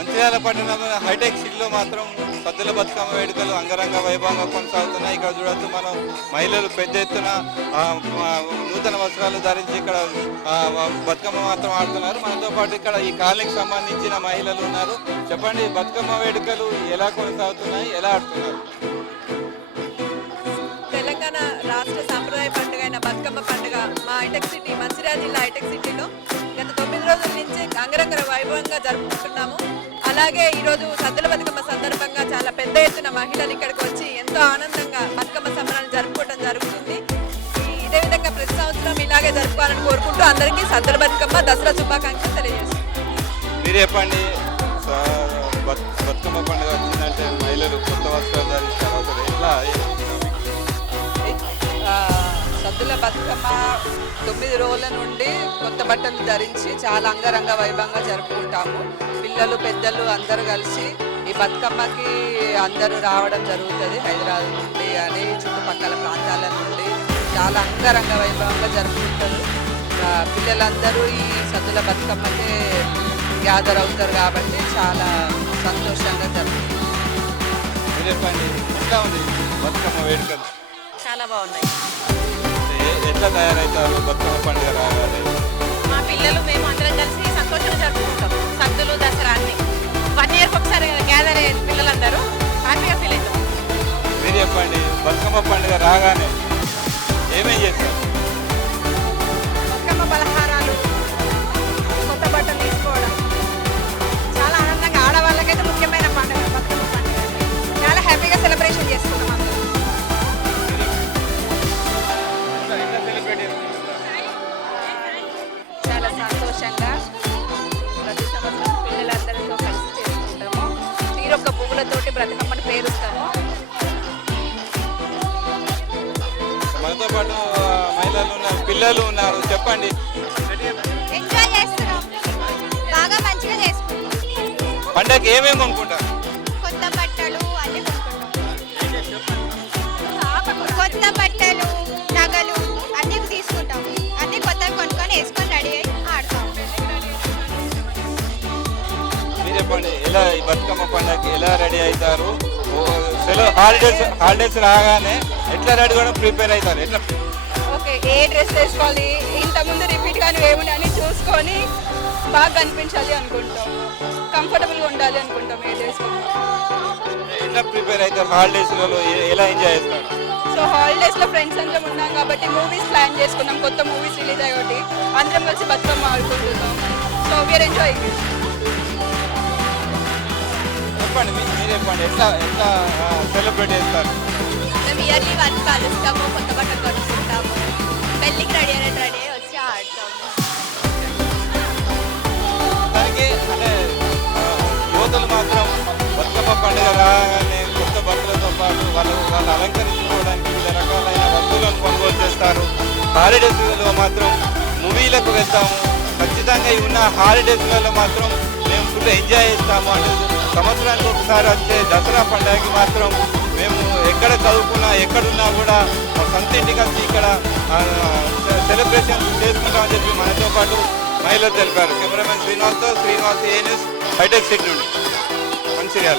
మంచిర్యాల పట్టణంలో హైటెక్ సిటీలో మాత్రం సద్దుల బతుకమ్మ వేడుకలు అంగరంగ వైభవంగా కొనసాగుతున్నాయి. ఇక్కడ చూడొచ్చు మనం మహిళలు పెద్ద ఎత్తున నూతన వస్త్రాలు ధరించి ఇక్కడ బతుకమ్మ మాత్రం ఆడుతున్నారు. మనతో పాటు ఇక్కడ ఈ కాలనీకి సంబంధించిన మహిళలు ఉన్నారు. చెప్పండి బతుకమ్మ వేడుకలు ఎలా కొనసాగుతున్నాయి ఎలా ఆడుతున్నారు? తెలంగాణ రాష్ట్ర సాంప్రదాయ పండుగ అయిన బతుకమ్మ పండుగ మా హైటెక్ సిటీ మంచిర్యాల జిల్లా హైటెక్ సిటీలో గత తొమ్మిది రోజుల నుంచి అంగరంగ వైభవంగా జరుపుకుంటున్నాము. అలాగే ఈరోజు సద్దుల బతుకమ్మ సందర్భంగా చాలా పెద్ద ఎత్తున మహిళలు ఇక్కడికి వచ్చి ఎంతో ఆనందంగా బతుకమ్మ సంబరాలు జరుపుకోవడం జరుగుతుంది. ఈ- ఇదే విధంగా ప్రతి సంవత్సరం ఇలాగే జరుపుకోవాలని కోరుకుంటూ అందరికీ సద్దుల బతుకమ్మ దసరా శుభాకాంక్షలు తెలియజేస్తుంది మీరు చెప్పండి బతుకమ్మ పండుగ వచ్చిందంటే మహిళలు కొత్త వస్త్రాలు ధరిస్తారు బతుకమ్మ తొమ్మిది రోజుల నుండి కొత్త బట్టలు ధరించి చాలా అంగరంగ వైభవంగా జరుపుకుంటాము. పిల్లలు పెద్దలు అందరూ కలిసి ఈ బతుకమ్మకి అందరూ రావడం జరుగుతుంది. హైదరాబాద్ నుండి అని చుట్టుపక్కల ప్రాంతాల నుండి చాలా అంగరంగ వైభవంగా జరుపుకుంటారు. పిల్లలందరూ ఈ సద్దుల బతుకమ్మకి గ్యాదర్ అవుతారు కాబట్టి చాలా సంతోషంగా జరుపుకుంటారు. మీరు చెప్పండి ఎట్లా ఉంది బతుకమ్మ వేడుకలు? చాలా బాగున్నాయి. ఎట్లా తయారవుతారు బతుకమ్మ పండుగ రాగానే? మా పిల్లలు మేము అందరం కలిసి సంతోషంగా జరుపుకుంటాం. సద్దులు దసరా అన్ని. వన్ ఇయర్కి ఒకసారి గ్యాదర్ అయ్యే పిల్లలందరూ హ్యాపీగా ఫీల్ అవుతాం. మీరు చెప్పండి బతుకమ్మ పండుగ రాగానే ఏమేం చేస్తారు? సంతోషంగా ప్రతి సంవత్సరం పిల్లలందరితో కలిసి చేసుకుంటాము తీరొక్క పువ్వులతోటి బ్రతకమ్మని పేరుస్తాము మనతో పాటు మహిళలు ఉన్నారు పిల్లలు ఉన్నారు. చెప్పండి. ఎంజాయ్ చేస్తున్నాం. బాగా మంచిగా చేసుకుంటాం పండగకి ఏమేమి కొనుక్కుంటారు? చెప్పండి ఎలా ఈ బతుకమ్మ పండగకి ఎలా రెడీ అవుతారు? సెలవు హాలిడేస్ హాలిడేస్ రాగానే ఎట్లా రెడీ కూడా ప్రిపేర్ అవుతారు ఎట్లా? ఓకే ఏ డ్రెస్ వేసుకోవాలి ఇంతకుముందు రిపీట్ కానీ ఏముంది అని చూసుకొని బాగా కనిపించాలి అనుకుంటాం. కంఫర్టబుల్గా ఉండాలి అనుకుంటాం ఏ డ్రెస్ ఎట్లా ప్రిపేర్ అవుతారు హాలిడేస్లలో ఎలా ఎంజాయ్ చేస్తారు? సో హాలిడేస్లో ఫ్రెండ్స్ అందరం ఉన్నాం కాబట్టి మూవీస్ ప్లాన్ చేసుకున్నాం కొత్త మూవీస్ రిలీజ్ అయ్యి అందరం కలిసి బతుకమ్మ ఆడుకుంటున్నాం. సో వీఆర్ ఎంజాయ్ చెప్పండి మీరు చెప్పండి ఎట్లా ఎట్లా సెలబ్రేట్ చేస్తారు? మేము ఇయర్లీ వన్ కలుస్తాము కొత్త బట్టలు కొనుక్కుంటాము. పెళ్ళికి రెడీ అయినట్టు రెడీ అయ్యి వచ్చి ఆడతాము. దానికి అంటే యువతలు మాత్రం బతుకమ్మ పండుగ రాగానే కొత్త బట్టలతో పాటు వాళ్ళు వాళ్ళు అలంకరించుకోవడానికి వివిధ రకాలైన వస్తువులను కొనుగోలు చేస్తారు. హాలిడేస్లలో మాత్రం మూవీలకు వెళ్తాము. ఖచ్చితంగా ఈ ఉన్న హాలిడేస్లలో మాత్రం మేము ఫుల్ ఎంజాయ్ చేస్తాము అంటే సంవత్సరానికి ఒకసారి వచ్చే దసరా పండుగకి మాత్రం మేము ఎక్కడ చదువుకున్నా ఎక్కడున్నా కూడా మా సొంత ఇంటికి వచ్చి ఇక్కడ సెలబ్రేషన్ చేసుకుంటామని చెప్పి మనతో పాటు మహిళలు తెలిపారు. కెమెరామెన్ శ్రీనివాస్తో Srinivas A news hitech city నుండి.